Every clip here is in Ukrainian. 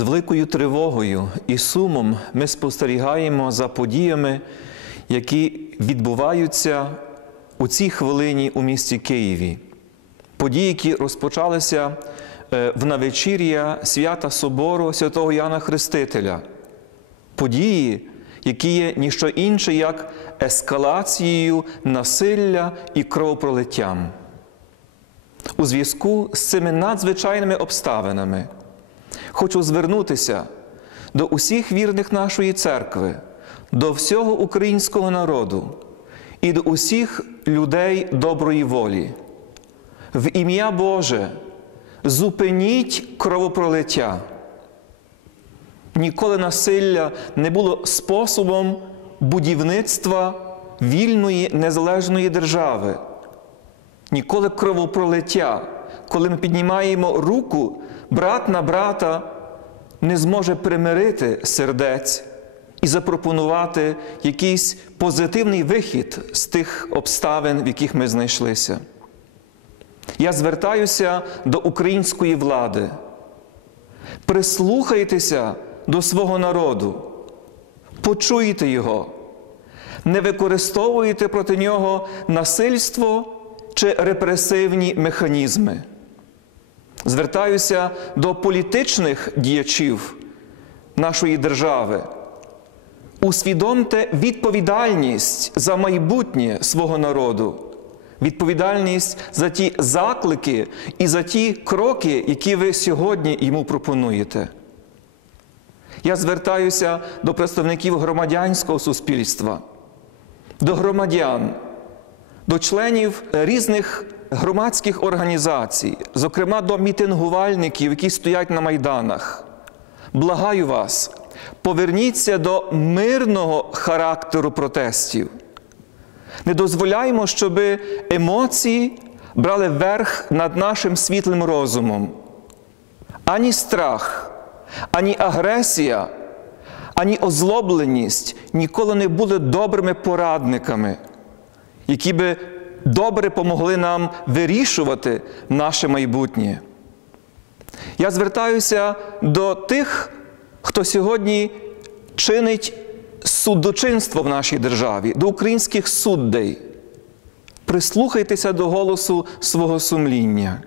Великою тривогою і сумом ми спостерігаємо за подіями, які відбуваються у цій хвилині у місті Києві. Події, які розпочалися е, в навечір'я свята Собору святого Яна Хрестителя. Події, які є ніщо інше, як ескалацією насилля і кровопролиттям. У зв'язку з цими надзвичайними обставинами хочу звернутися до усіх вірних нашої церкви, до всього українського народу і до усіх людей доброї волі. В ім'я Боже, зупиніть кровопролиття. Ніколи насилля не було способом будівництва вільної незалежної держави. Ніколи кровопролиття, коли ми піднімаємо руку, брат на брата не зможе примирити сердець і запропонувати якийсь позитивний вихід з тих обставин, в яких ми знайшлися. Я звертаюся до української влади. Прислухайтеся до свого народу, почуйте його, не використовуйте проти нього насильство чи репресивні механізми. Звертаюся до політичних діячів нашої держави. Усвідомте відповідальність за майбутнє свого народу, відповідальність за ті заклики і за ті кроки, які ви сьогодні йому пропонуєте. Я звертаюся до представників громадянського суспільства, до громадян, до членів різних громадських організацій, зокрема до мітингувальників, які стоять на майданах. Благаю вас, поверніться до мирного характеру протестів. Не дозволяємо, щоб емоції брали верх над нашим світлим розумом. Ані страх, ані агресія, ані озлобленість ніколи не були добрими порадниками, які би добре помогли нам вирішувати наше майбутнє. Я звертаюся до тих, хто сьогодні чинить судочинство в нашій державі, до українських суддей. Прислухайтеся до голосу свого сумління.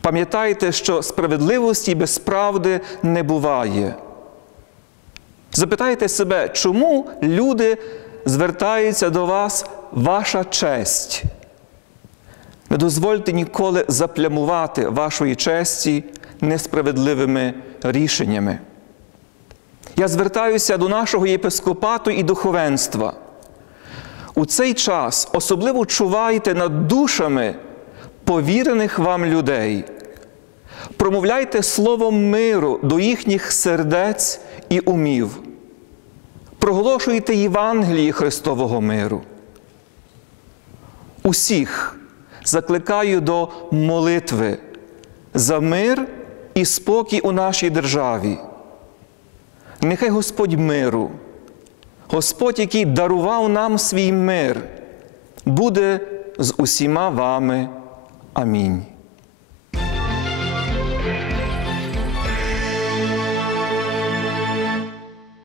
Пам'ятайте, що справедливості без правди не буває. Запитайте себе, чому люди звертаються до вас ваша честь? Не дозвольте ніколи заплямувати вашої честі несправедливими рішеннями. Я звертаюся до нашого єпископату і духовенства. У цей час особливо чувайте над душами повірених вам людей. Промовляйте словом миру до їхніх сердець і умів. Проголошуйте Євангелії Христового миру. Усіх закликаю до молитви за мир і спокій у нашій державі. Нехай Господь миру, Господь, який дарував нам свій мир, буде з усіма вами. Амінь.